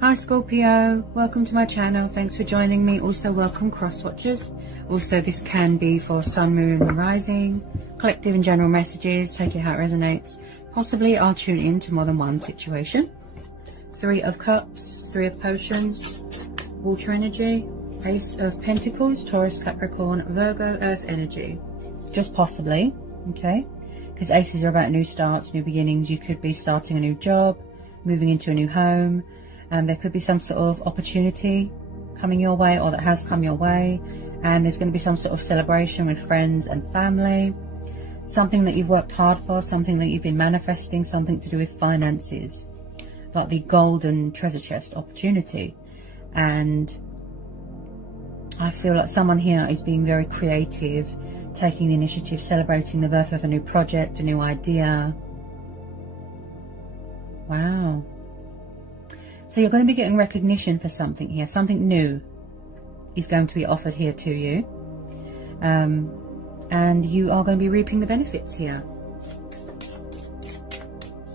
Hi Scorpio, welcome to my channel. Thanks for joining me. Also welcome cross watchers. Also this can be for sun, moon and rising, collective and general messages. Take it how it resonates. Possibly I'll tune in to more than one situation. 3 of Cups, 3 of Potions, water energy, Ace of Pentacles, Taurus, Capricorn, Virgo, earth energy. Just possibly, okay? Because aces are about new starts, new beginnings. You could be starting a new job, moving into a new home. There could be some sort of opportunity coming your way, or that has come your way, and there's going to be some sort of celebration with friends and family, something that you've worked hard for, something that you've been manifesting, something to do with finances, like the golden treasure chest opportunity. And I feel like someone here is being very creative, taking the initiative, celebrating the birth of a new project, a new idea. Wow. So you're going to be getting recognition for something here. Something new is going to be offered here to you. And you are going to be reaping the benefits here.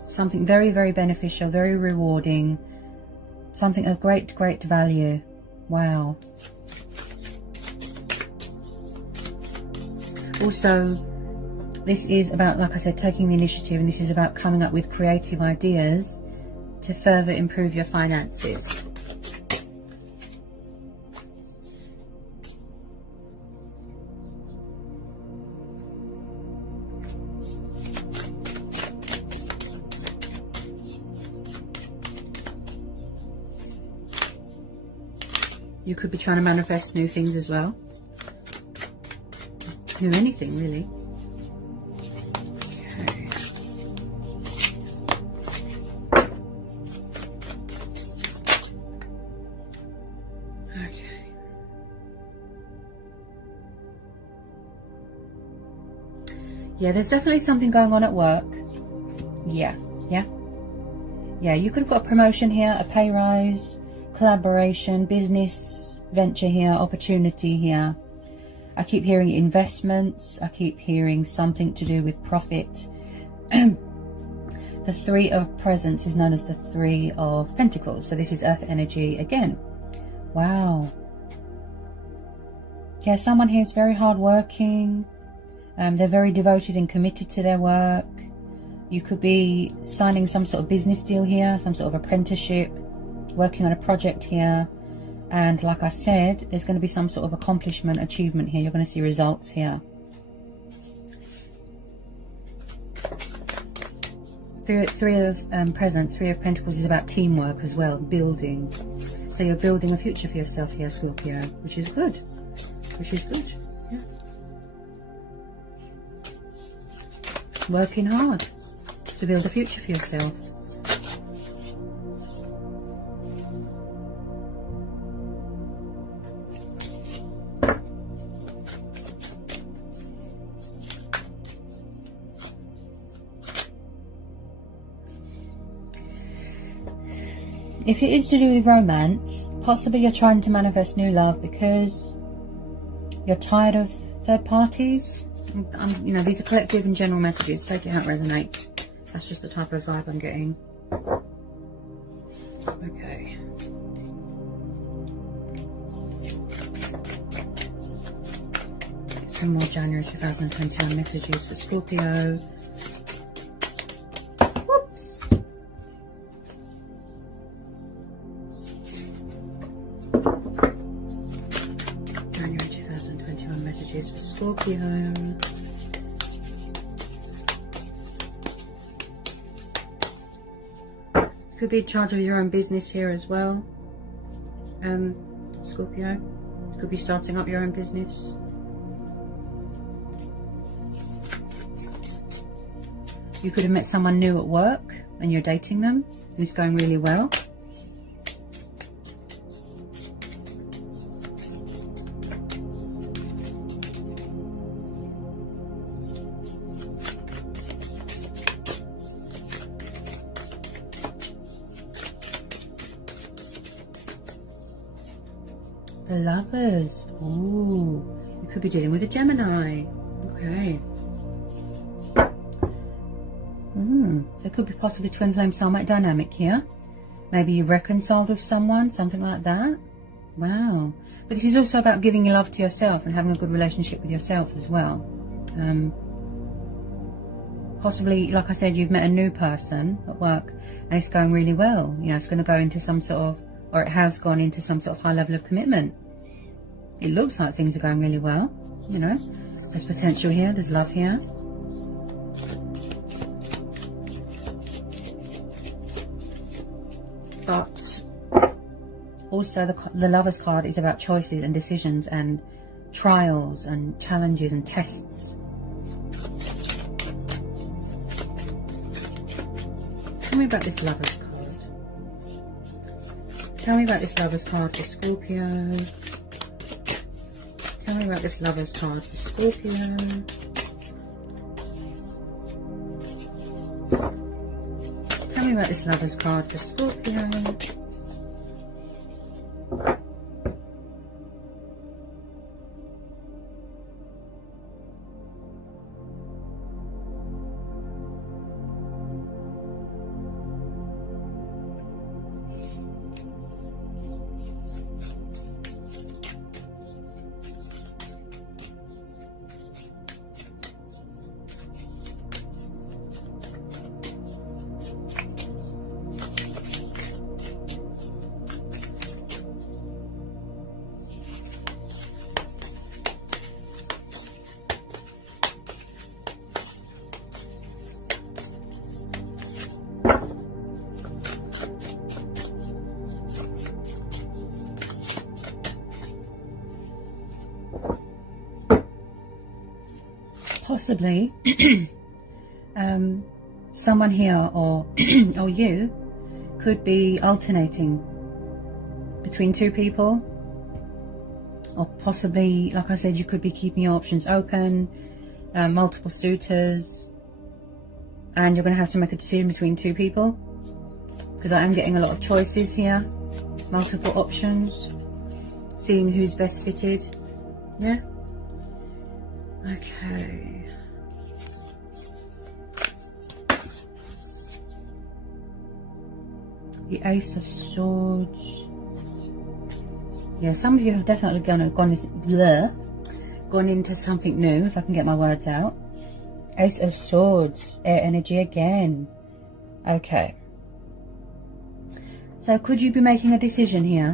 Something very, very beneficial, very rewarding. Something of great, great value. Wow. Also, this is about, like I said, taking the initiative, and this is about coming up with creative ideas to further improve your finances. You could be trying to manifest new things as well. Do anything really. Yeah, there's definitely something going on at work. Yeah, you could have got a promotion here, a pay rise, collaboration, business venture here, opportunity here. I keep hearing investments. I keep hearing something to do with profit. The 3 of Presents is known as the 3 of Pentacles. So this is earth energy again. Wow. Yeah, someone here is very hardworking. They're very devoted and committed to their work. You could be signing some sort of business deal here, some sort of apprenticeship, working on a project here. And like I said, there's going to be some sort of accomplishment, achievement here. You're going to see results here. 3 of Presents, 3 of Pentacles is about teamwork as well, building. So you're building a future for yourself here, Scorpio, which is good. Yeah. Working hard to build a future for yourself. If it is to do with romance, possibly you're trying to manifest new love because you're tired of third parties. You know, these are collective and general messages. Take it how it resonates. That's just the type of vibe I'm getting. Okay. Some more January 2021 messages for Scorpio. Whoops. January 2021 messages for Scorpio. Could be in charge of your own business here as well, Scorpio. You could be starting up your own business. You could have met someone new at work and you're dating them, who's going really well. The Lovers. Ooh, you could be dealing with a Gemini. Okay. So it could be possibly twin flame soulmate dynamic here. Maybe you reconciled with someone, something like that. Wow. But this is also about giving your love to yourself and having a good relationship with yourself as well. Possibly, like I said, you've met a new person at work and it's going really well. You know, it's going to go into some sort of, or it has gone into some sort of high level of commitment. It looks like things are going really well. You know, there's potential here, there's love here. But also the Lover's card is about choices and decisions and trials and challenges and tests. Tell me about this Lover's card. Tell me about this Lover's card for Scorpio. Tell me about this Lover's card for Scorpio. Tell me about this Lover's card for Scorpio. Possibly someone here or or you could be alternating between two people, or possibly, like I said, you could be keeping your options open, multiple suitors, and you're going to have to make a decision between two people, because I am getting a lot of choices here, multiple options, seeing who's best fitted. Yeah. Okay. The Ace of Swords. Yeah, some of you have definitely gone into something new, if I can get my words out. Ace of Swords, air energy again. Okay. So could you be making a decision here?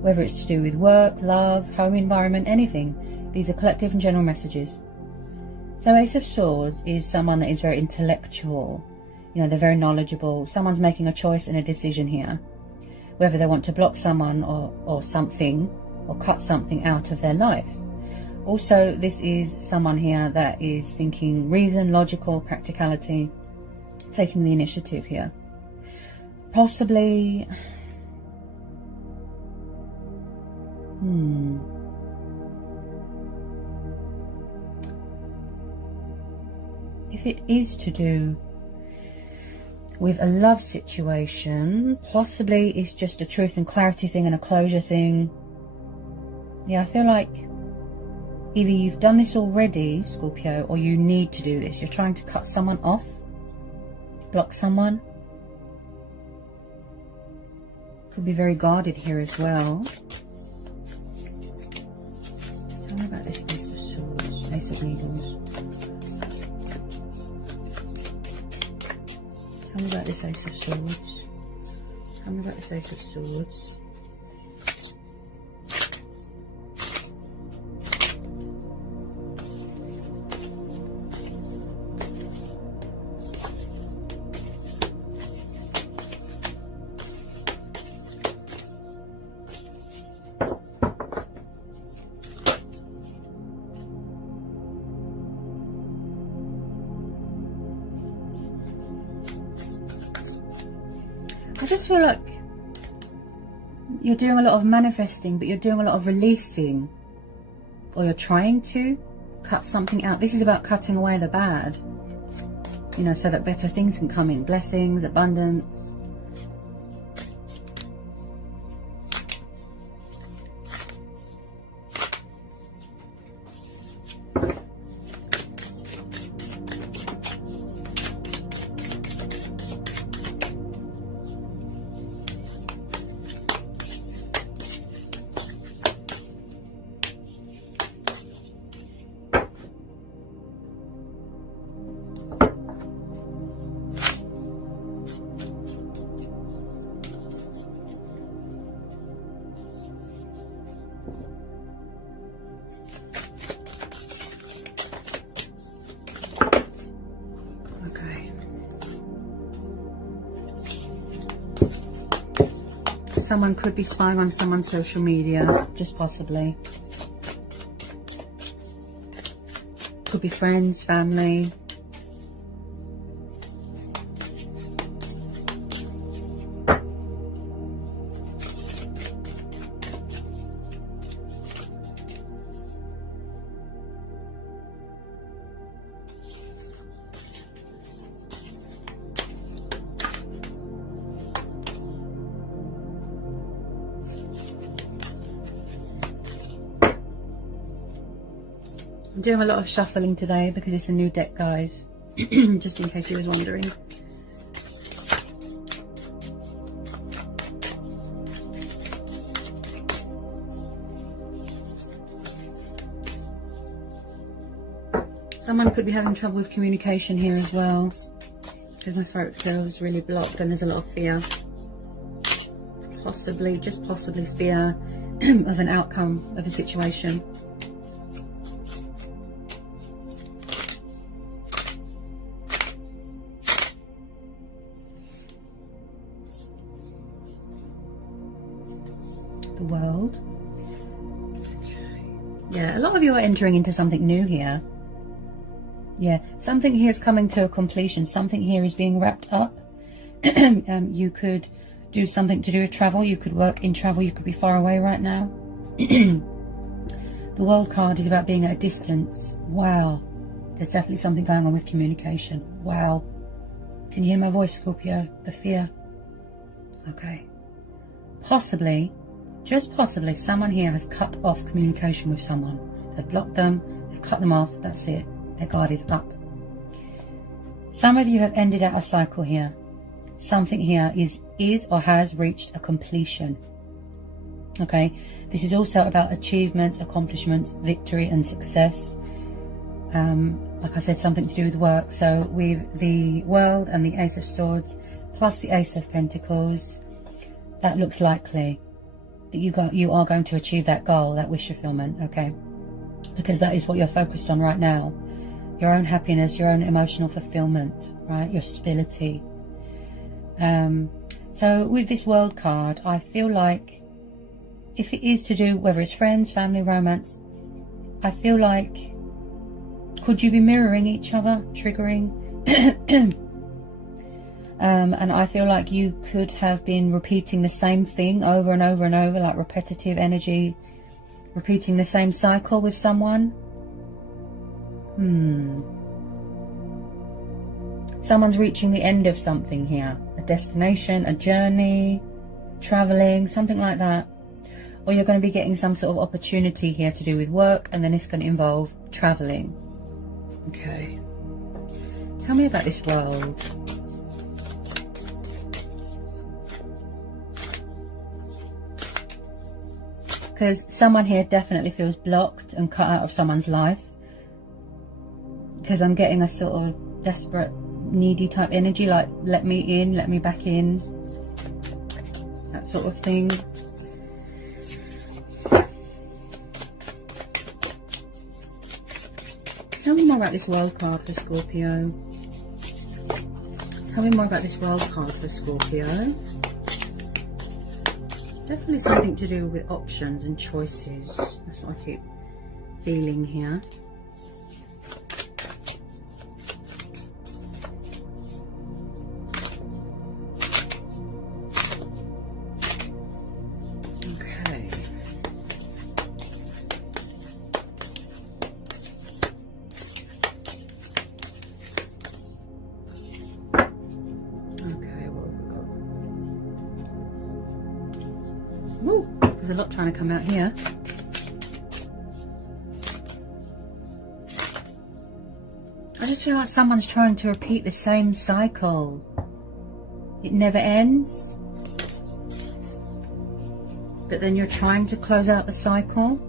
Whether it's to do with work, love, home environment, anything. These are collective and general messages. So Ace of Swords is someone that is very intellectual. You know, they're very knowledgeable. Someone's making a choice and a decision here. Whether they want to block someone or something, or cut something out of their life. Also, this is someone here that is thinking reason, logical, practicality, taking the initiative here. Possibly... If it is to do with a love situation, possibly it's just a truth and clarity thing and a closure thing. Yeah, I feel like either you've done this already, Scorpio, or you need to do this. You're trying to cut someone off, block someone. Could be very guarded here as well. Tell me about this Ace of Swords, Ace of Needles. Tell me about this Ace of Swords. Tell me about this Ace of Swords. I just feel like you're doing a lot of manifesting, but you're doing a lot of releasing, or you're trying to cut something out. This is about cutting away the bad, you know, so that better things can come in. Blessings, abundance. Someone could be spying on someone's social media, just possibly. Could be friends, family. I'm doing a lot of shuffling today because it's a new deck, guys. Just in case you was wondering. Someone could be having trouble with communication here as well, because my throat feels really blocked and there's a lot of fear. Possibly, just possibly fear of an outcome of a situation. The World. Okay. Yeah, a lot of you are entering into something new here. Yeah, something here is coming to a completion. Something here is being wrapped up. You could do something to do with travel. You could work in travel. You could be far away right now. The World card is about being at a distance. Wow. There's definitely something going on with communication. Wow. Can you hear my voice, Scorpio? The fear. Okay. Possibly, just possibly, someone here has cut off communication with someone. They've blocked them. They've cut them off. That's it. Their guard is up. Some of you have ended out a cycle here. Something here is or has reached a completion. Okay, this is also about achievement, accomplishments, victory and success. Like I said, something to do with work. So with the World and the Ace of Swords plus the Ace of Pentacles, that looks likely that you are going to achieve that goal, that wish fulfillment. Okay, because that is what you're focused on right now. Your own happiness, your own emotional fulfillment, right? Your stability. So with this World card, I feel like if it is to do, whether it's friends, family, romance, I feel like, could you be mirroring each other, triggering? And I feel like you could have been repeating the same thing over and over and over, like repetitive energy, repeating the same cycle with someone. Someone's reaching the end of something here. A destination, a journey, traveling, something like that. Or you're going to be getting some sort of opportunity here to do with work, and then it's going to involve traveling. Okay. Tell me about this World. Because someone here definitely feels blocked and cut out of someone's life. Because I'm getting a sort of desperate, needy type energy, like let me in, let me back in, that sort of thing. Tell me more about this World card for Scorpio. Tell me more about this World card for Scorpio. Definitely something to do with options and choices. That's what I keep feeling here. Woo, there's a lot trying to come out here. I just feel like someone's trying to repeat the same cycle. It never ends. But then you're trying to close out the cycle.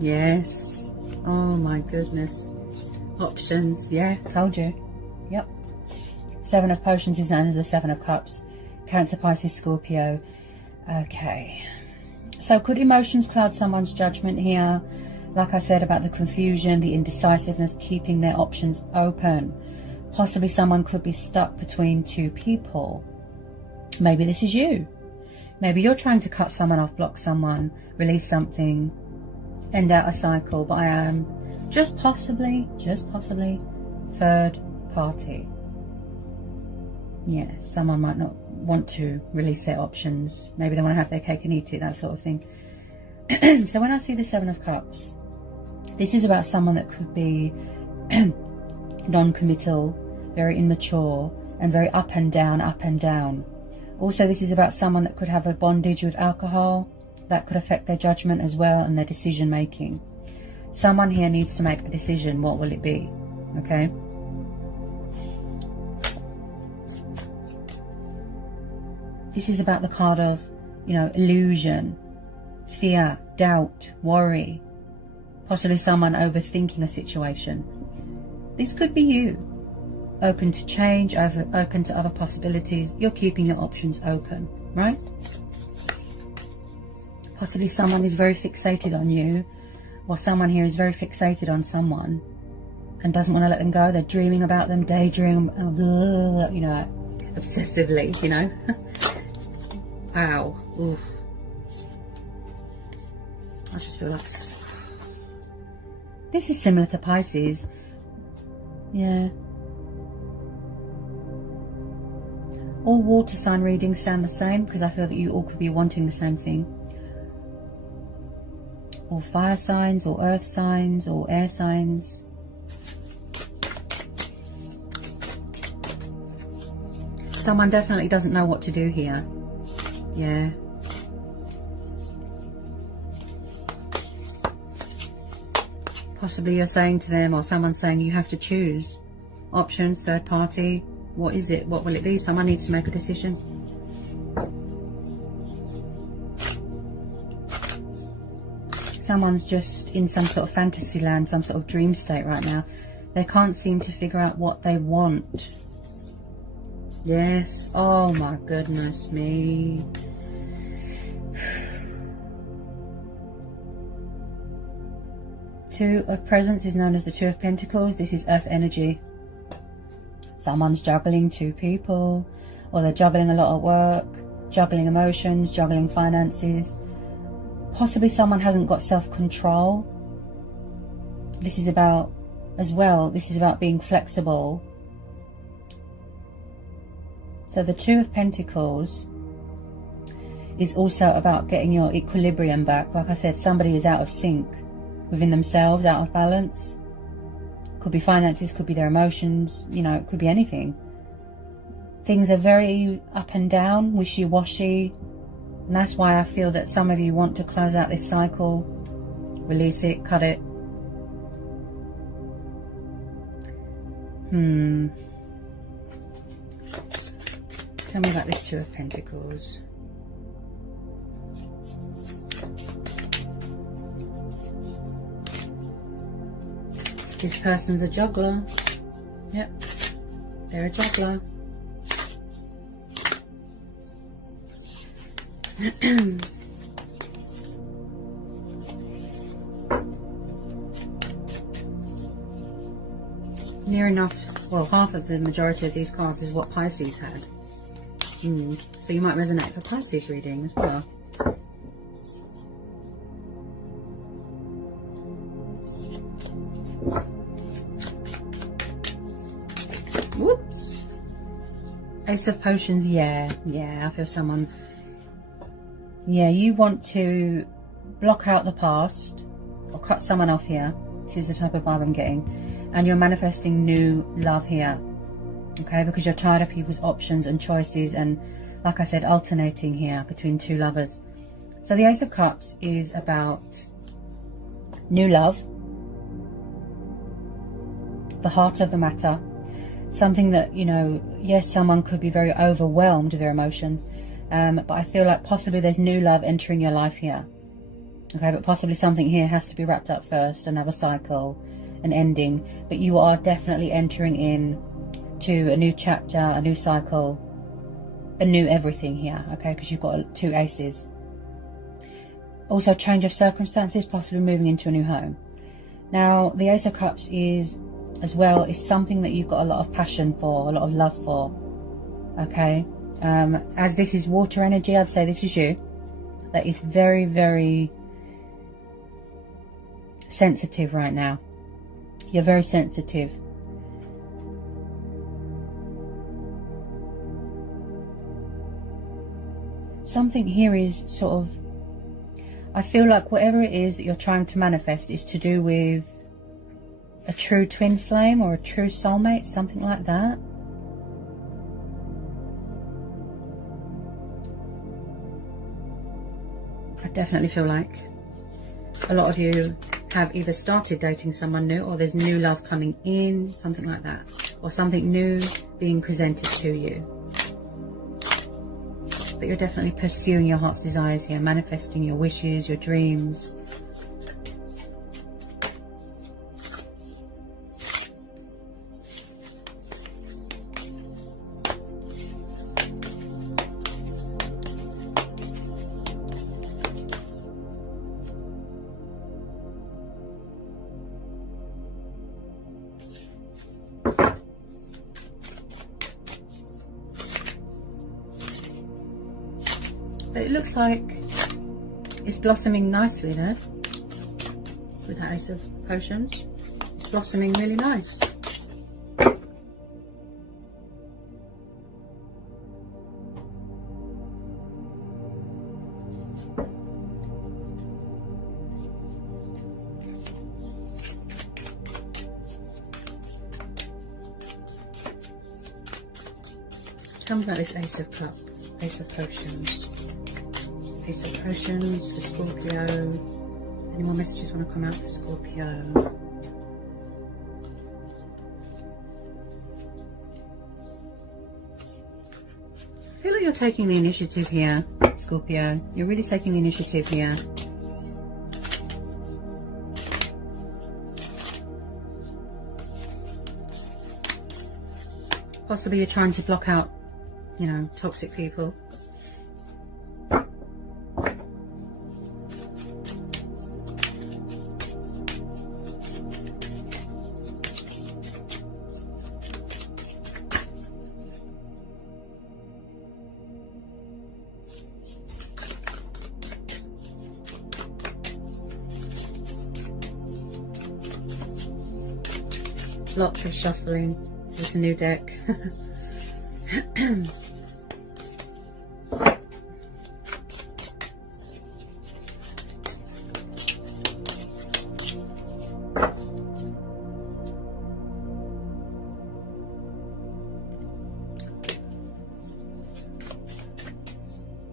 Yes. Oh my goodness. Options. Yeah, told you. Yep. Seven of Potions is known as the Seven of Cups. Cancer, Pisces, Scorpio. Okay. So could emotions cloud someone's judgment here? Like I said about the confusion, the indecisiveness, keeping their options open. Possibly someone could be stuck between two people. Maybe this is you. Maybe you're trying to cut someone off, block someone, release something, end out a cycle. But I am just possibly, third party. Yeah, someone might not want to release their options. Maybe they want to have their cake and eat it, that sort of thing. So when I see the Seven of Cups, this is about someone that could be non-committal, very immature, and very up and down, up and down. Also, this is about someone that could have a bondage with alcohol. That could affect their judgment as well and their decision making. Someone here needs to make a decision. What will it be? Okay. This is about the card of, you know, illusion, fear, doubt, worry. Possibly someone overthinking a situation. This could be you. Open to change, open to other possibilities. You're keeping your options open, right? Possibly someone is very fixated on you, or someone here is very fixated on someone and doesn't want to let them go. They're dreaming about them, daydreaming, you know, obsessively, you know. Ow. Ooh. I just feel like this is similar to Pisces. Yeah. All water sign readings sound the same because I feel that you all could be wanting the same thing. Or fire signs, or earth signs, or air signs. Someone definitely doesn't know what to do here. Yeah. Possibly you're saying to them, or someone's saying, you have to choose. Options, third party. What is it? What will it be? Someone needs to make a decision. Someone's just in some sort of fantasy land, some sort of dream state right now. They can't seem to figure out what they want. Yes. Oh my goodness me. Two of Presents is known as the Two of Pentacles. This is earth energy. Someone's juggling two people, or they're juggling a lot of work, juggling emotions, juggling finances. Possibly someone hasn't got self-control. This is about, as well, this is about being flexible. So the Two of Pentacles is also about getting your equilibrium back. Like I said, somebody is out of sync within themselves, out of balance. Could be finances, could be their emotions, you know, it could be anything. Things are very up and down, wishy-washy. And that's why I feel that some of you want to close out this cycle, release it, cut it. Tell me about this Two of Pentacles. This person's a juggler. Yep, they're a juggler. Near enough, well, half of the majority of these cards is what Pisces had. So you might resonate for Pisces reading as well. Whoops. Ace of Potions, yeah, I feel someone, yeah, you want to block out the past or cut someone off here. This is the type of vibe I'm getting. And you're manifesting new love here, okay, because you're tired of people's options and choices and, like I said, alternating here between two lovers. So the Ace of Cups is about new love, the heart of the matter. Something that, you know, yes, someone could be very overwhelmed with their emotions, but I feel like possibly there's new love entering your life here. Okay, but possibly something here has to be wrapped up first, another cycle, an ending. But you are definitely entering in to a new chapter, a new cycle, a new everything here, okay, because you've got two aces. Also change of circumstances, possibly moving into a new home. Now the Ace of Cups is something that you've got a lot of passion for, a lot of love for. Okay, as this is water energy, I'd say this is you. That is very, very sensitive right now. You're very sensitive. Something here is sort of, I feel like whatever it is that you're trying to manifest is to do with a true twin flame or a true soulmate, something like that. I definitely feel like a lot of you have either started dating someone new, or there's new love coming in, something like that, or something new being presented to you. But you're definitely pursuing your heart's desires here, manifesting your wishes, your dreams. But it looks like it's blossoming nicely there with that Ace of Potions. It's blossoming really nice. Tell me about this Ace of Cups, Ace of Potions. Ace of Potions for Scorpio. Any more messages want to come out for Scorpio? I feel like you're taking the initiative here, Scorpio. You're really taking the initiative here. Possibly you're trying to block out, you know, toxic people. Lots of shuffling with the new deck.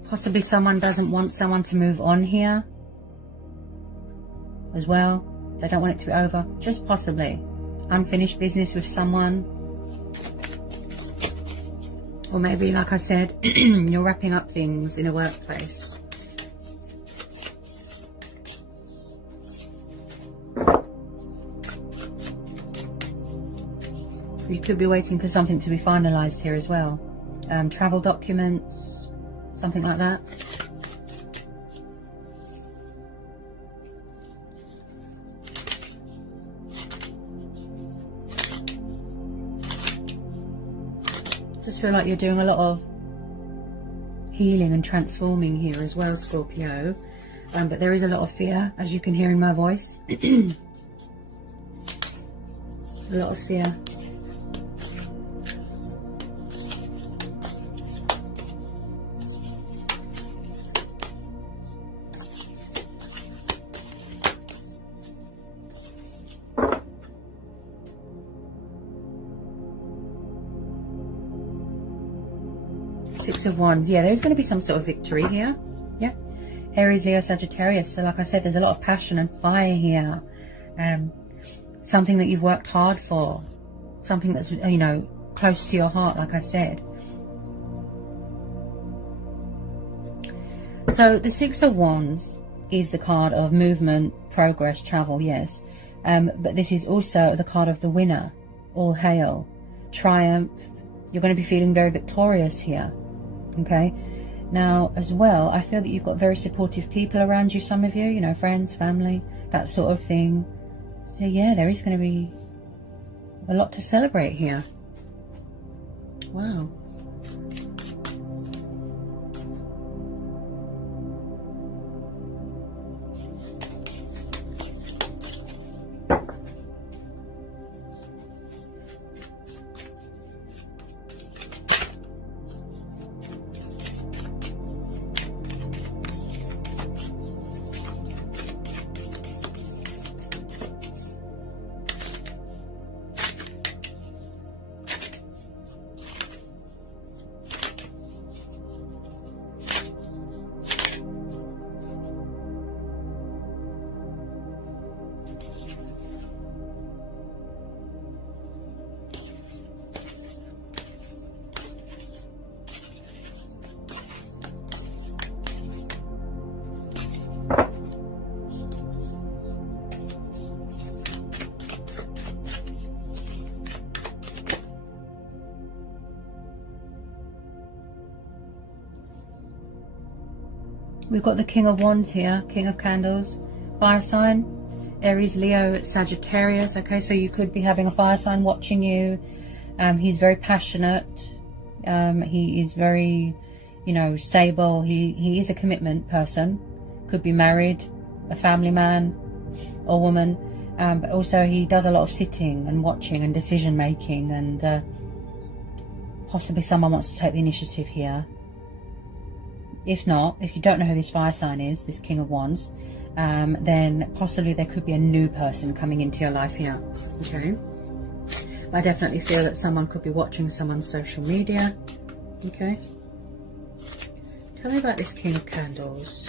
Possibly someone doesn't want someone to move on here as well. They don't want it to be over. Just possibly. Unfinished business with someone. Or maybe, like I said, you're wrapping up things in a workplace. You could be waiting for something to be finalised here as well. Travel documents, something like that. Just feel like you're doing a lot of healing and transforming here as well, Scorpio. But there is a lot of fear, as you can hear in my voice. A lot of fear. Six of Wands. Yeah, there's going to be some sort of victory here. Yeah. Aries, Leo, Sagittarius. So like I said, there's a lot of passion and fire here. Something that you've worked hard for. Something that's, you know, close to your heart, like I said. So the Six of Wands is the card of movement, progress, travel, yes. But this is also the card of the winner. All hail. Triumph. You're going to be feeling very victorious here. Okay, Now, as well, I feel that you've got very supportive people around you, some of you, you know, friends, family, that sort of thing. So yeah, there is going to be a lot to celebrate here. Wow. We've got the King of Wands here, King of Candles, fire sign, Aries, Leo, Sagittarius. Okay, so you could be having a fire sign watching you. He's very passionate. He is very, you know, stable. He is a commitment person. Could be married, a family man or woman. But also he does a lot of sitting and watching and decision making, and possibly someone wants to take the initiative here. If not, if you don't know who this fire sign is, this King of Wands, then possibly there could be a new person coming into your life here. Okay, I definitely feel that someone could be watching someone's social media. Okay, tell me about this King of Candles.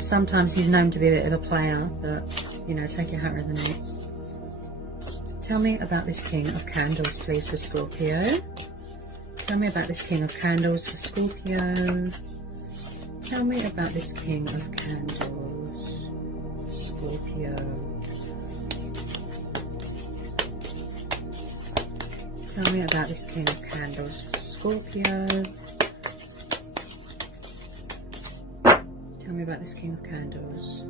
Sometimes he's known to be a bit of a player, but you know, take it how it resonates. Tell me about this King of Candles, please, for Scorpio. Tell me about this King of Candles for Scorpio. Tell me about this King of Candles, Scorpio. Tell me about this King of Candles for Scorpio. Tell me about this King of Candles.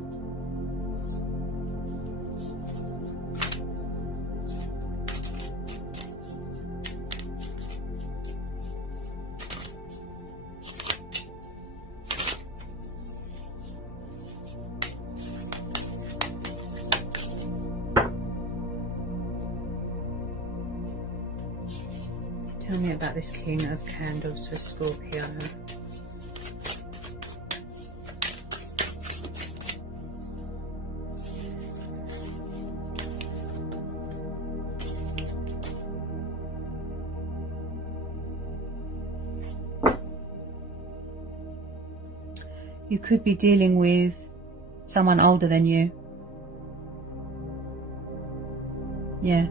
Tell me about this King of Candles for Scorpio. You could be dealing with someone older than you. Yeah.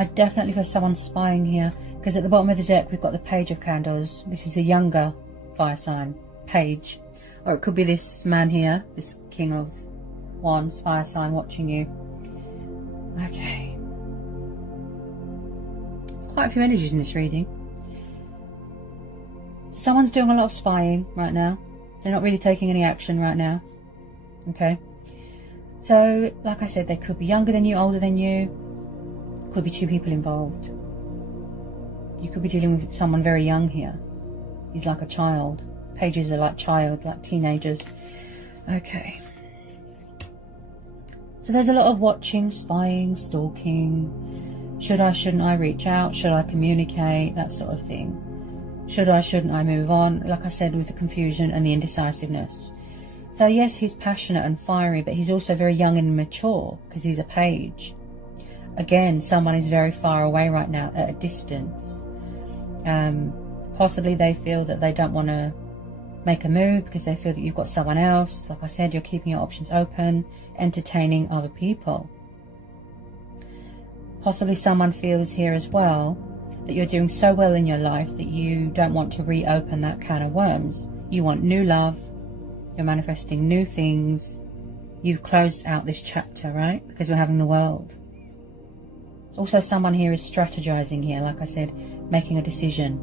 I definitely feel someone spying here, because at the bottom of the deck we've got the Page of Candles. This is the younger fire sign, Page. Or it could be this man here, this King of Wands, fire sign, watching you. Okay. There's quite a few energies in this reading. Someone's doing a lot of spying right now. They're not really taking any action right now. Okay. So, like I said, they could be younger than you, older than you. Could be two people involved. You could be dealing with someone very young here. He's like a child. Pages are like child, like teenagers. Okay. So there's a lot of watching, spying, stalking. Should I, shouldn't I reach out? Should I communicate? That sort of thing. Should I, shouldn't I move on? Like I said, with the confusion and the indecisiveness. So yes, he's passionate and fiery, but he's also very young and mature because he's a page. Again, someone is very far away right now, at a distance. Possibly they feel that they don't want to make a move because they feel that you've got someone else. Like I said, you're keeping your options open, entertaining other people. Possibly someone feels here as well that you're doing so well in your life that you don't want to reopen that can of worms. You want new love. You're manifesting new things. You've closed out this chapter, right? Because we're having the World. Also, someone here is strategizing here, like I said, making a decision.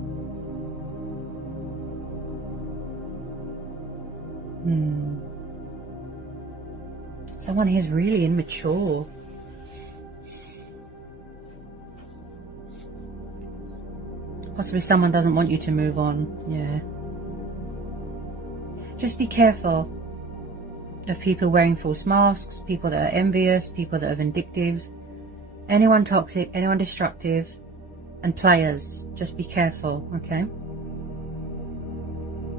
Someone here is really immature. Possibly someone doesn't want you to move on. Yeah. Just be careful of people wearing false masks, people that are envious, people that are vindictive, anyone toxic, anyone destructive, and players. Just be careful, okay?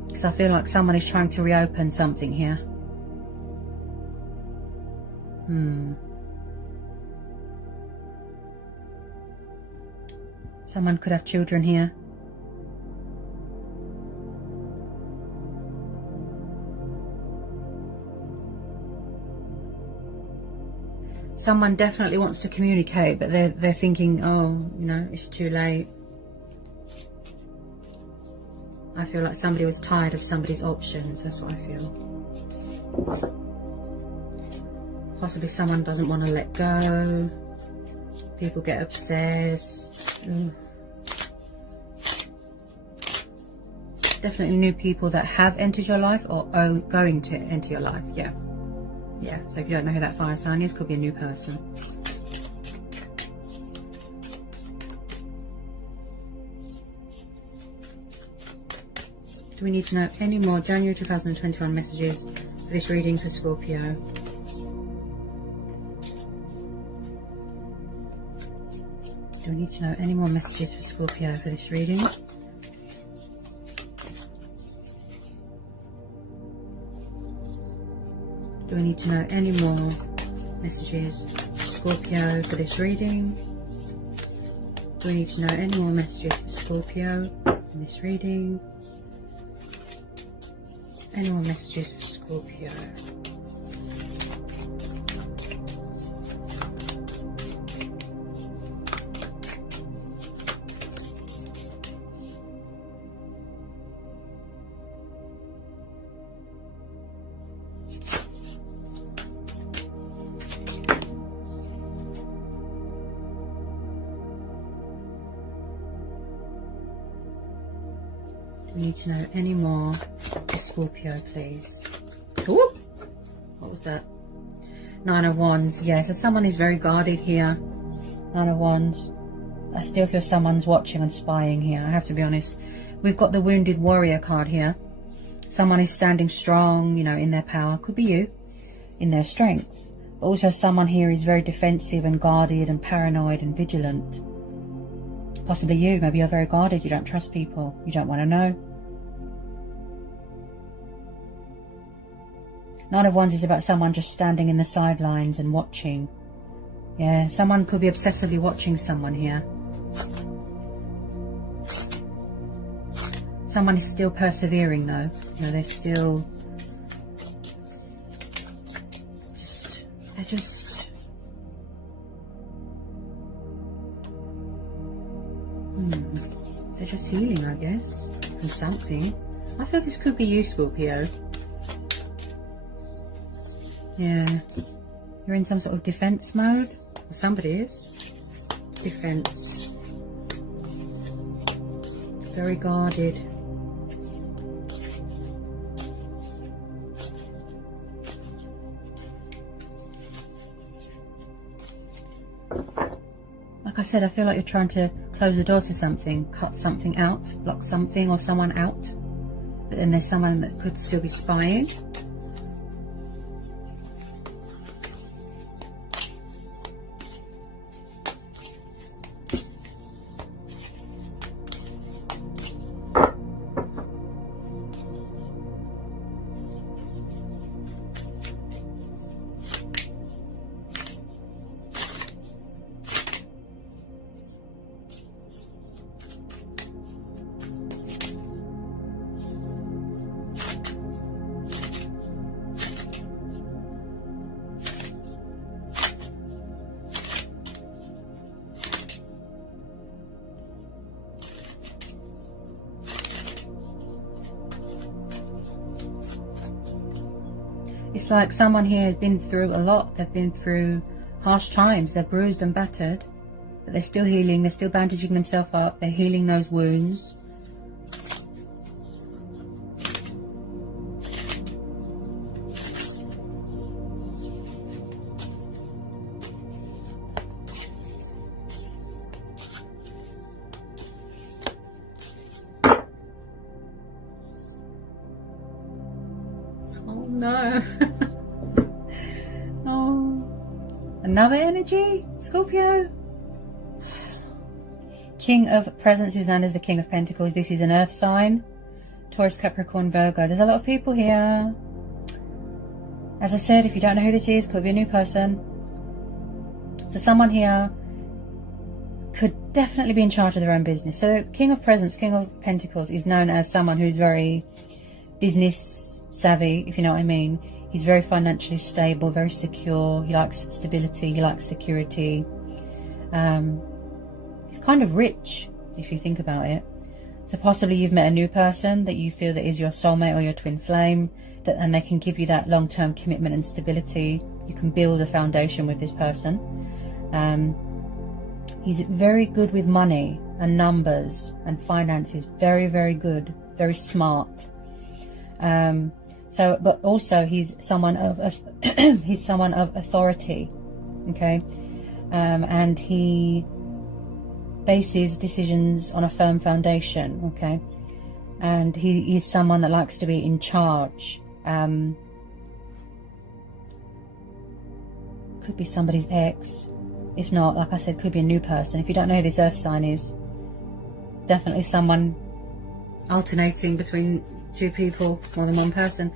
Because I feel like someone is trying to reopen something here. Someone could have children here. Someone definitely wants to communicate, but they're thinking, oh, you know, it's too late. I feel like somebody was tired of somebody's options. That's what I feel. Possibly someone doesn't want to let go. People get obsessed. Definitely new people that have entered your life or are going to enter your life. Yeah. Yeah, so if you don't know who that fire sign is, could be a new person. Do we need to know any more January 2021 messages for this reading for Scorpio? Do we need to know any more messages for Scorpio for this reading? Do we need to know any more messages for Scorpio for this reading? Do we need to know any more messages for Scorpio in this reading? Any more messages for Scorpio? We need to know any more for Scorpio, please. Ooh, what was that? Nine of Wands. Yeah, so someone is very guarded here. Nine of Wands. I still feel someone's watching and spying here, I have to be honest. We've got the Wounded Warrior card here. Someone is standing strong, you know, in their power. Could be you, in their strength. But also someone here is very defensive and guarded and paranoid and vigilant. Possibly you. Maybe you're very guarded. You don't trust people. You don't want to know. Nine of Wands is about someone just standing in the sidelines and watching. Yeah, someone could be obsessively watching someone here. Someone is still persevering though. You know, they're still... They're just healing, I guess, from something. I feel this could be you, Scorpio. Yeah. You're in some sort of defense mode. Or somebody is. Defense. Very guarded. Like I said, I feel like you're trying to close the door to something, cut something out, block something or someone out. But then there's someone that could still be spying. It's like someone here has been through a lot. They've been through harsh times. They're bruised and battered. but they're still healing. They're still bandaging themselves up. They're healing those wounds. No. Oh, another energy, Scorpio. King of Presents is known as the King of Pentacles. This is an earth sign. Taurus, Capricorn, Virgo. There's a lot of people here. As I said, if you don't know who this is, could be a new person. So someone here could definitely be in charge of their own business. So King of Presents, King of Pentacles is known as someone who's very business savvy, if you know what I mean. He's very financially stable, very secure. He likes stability, he likes security. He's kind of rich, if you think about it. So possibly you've met a new person that you feel that is your soulmate or your twin flame, and they can give you that long-term commitment and stability. You can build a foundation with this person. He's very good with money and numbers and finances. Very, very good. Very smart. But also he's someone of he's someone of authority, okay, and he bases decisions on a firm foundation, okay, and he is someone that likes to be in charge. Could be somebody's ex. If not, like I said, could be a new person. If you don't know who this earth sign is, definitely someone alternating between two people, more than one person.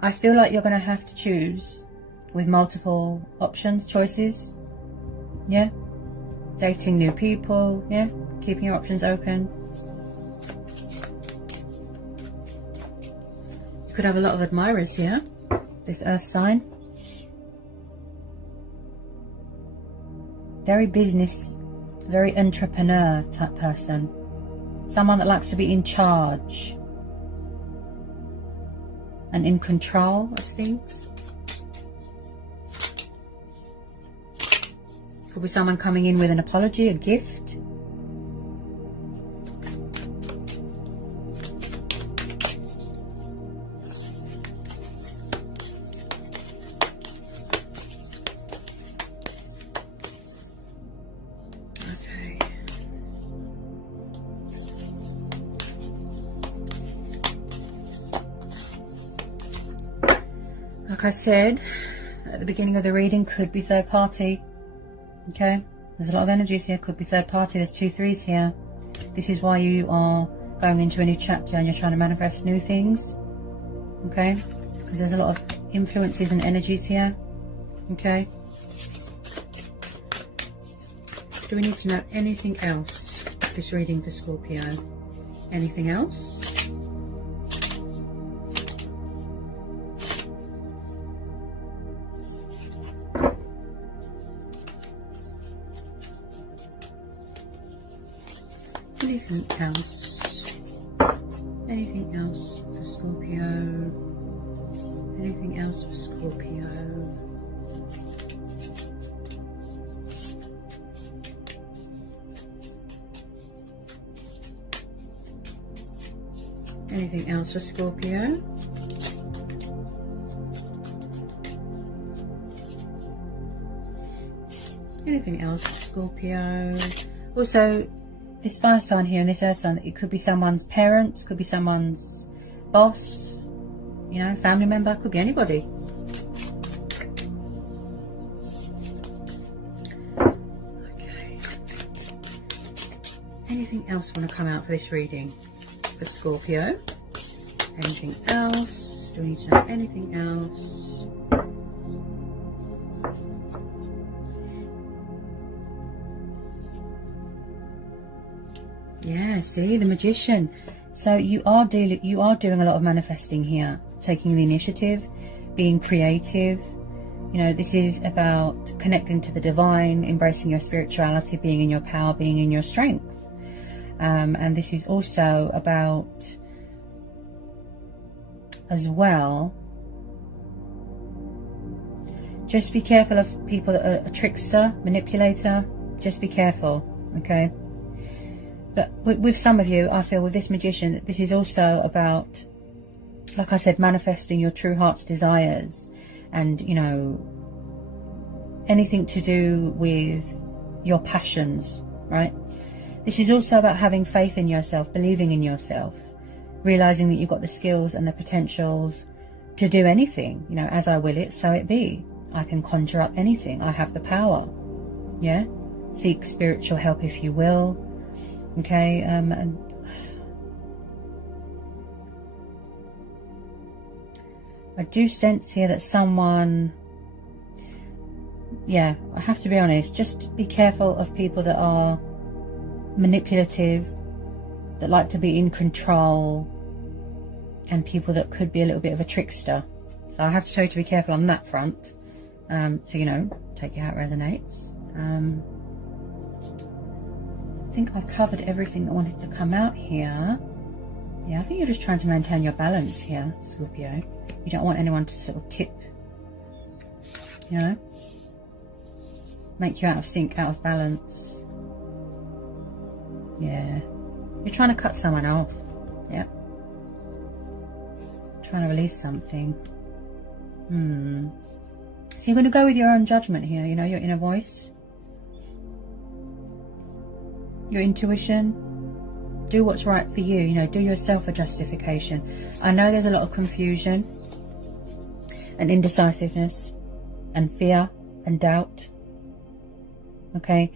I feel like you're going to have to choose with multiple options, choices. Yeah. Dating new people. Yeah. Keeping your options open. You could have a lot of admirers here, this earth sign. Very business, very entrepreneur type person. Someone that likes to be in charge and in control of things. Could be someone coming in with an apology, a gift. Like I said at the beginning of the reading, could be third party. Okay, there's a lot of energies here. Could be third party. There's 2 3s here. This is why you are going into a new chapter and you're trying to manifest new things. Okay, because there's a lot of influences and energies here. Okay, do we need to know anything else? This reading for Scorpio. Anything else? Anything else? Anything else for Scorpio? Anything else for Scorpio? Anything else for Scorpio? Anything else for Scorpio? Also, this fire sign here and this earth sign, it could be someone's parents, could be someone's boss, you know, family member, could be anybody. Okay. Anything else want to come out for this reading for Scorpio? Anything else? Do we need to know anything else? Yeah, see, the Magician. So you are doing a lot of manifesting here, taking the initiative, being creative. You know, this is about connecting to the divine, embracing your spirituality, being in your power, being in your strength. And this is also about, as well, just be careful of people that are a trickster, manipulator. Just be careful. Okay, but with some of you, I feel with this Magician that this is also about, like I said, manifesting your true heart's desires, and you know, anything to do with your passions, right? This is also about having faith in yourself, believing in yourself, realizing that you've got the skills and the potentials to do anything. You know, as I will it, so it be. I can conjure up anything. I have the power. Yeah? Seek spiritual help if you will. Okay? And I do sense here that someone... Yeah, I have to be honest. Just be careful of people that are manipulative, that like to be in control, and people that could be a little bit of a trickster. So I have to tell you to be careful on that front. So, you know, take it how it resonates. I think I've covered everything that wanted to come out here. Yeah, I think you're just trying to maintain your balance here, Scorpio. You don't want anyone to sort of tip, you know, make you out of sync, out of balance. Yeah, you're trying to cut someone off. Yeah, trying to release something. So you're going to go with your own judgment here, you know, your inner voice, your intuition. Do what's right for you, you know, do yourself a justification. I know there's a lot of confusion and indecisiveness and fear and doubt. Okay,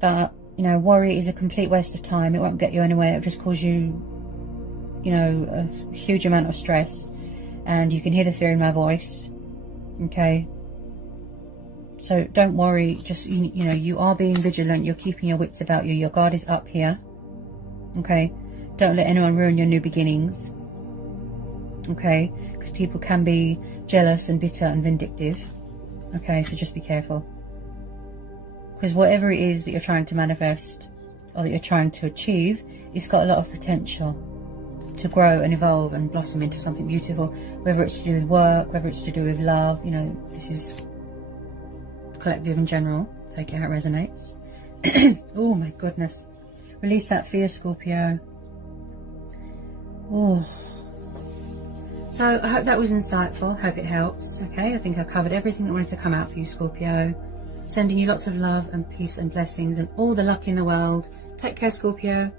but you know, worry is a complete waste of time. It won't get you anywhere. It'll just cause you, you know, a huge amount of stress. And you can hear the fear in my voice. Okay, so don't worry. Just you know, you are being vigilant. You're keeping your wits about you. Your guard is up here. Okay, don't let anyone ruin your new beginnings. Okay, because people can be jealous and bitter and vindictive. Okay, so just be careful. Because whatever it is that you're trying to manifest or that you're trying to achieve, it's got a lot of potential to grow and evolve and blossom into something beautiful. Whether it's to do with work, whether it's to do with love, you know, this is collective in general. Take it how it resonates. Oh my goodness. Release that fear, Scorpio. Oh. So I hope that was insightful. Hope it helps. Okay, I think I covered everything that wanted to come out for you, Scorpio. Sending you lots of love and peace and blessings and all the luck in the world. Take care, Scorpio.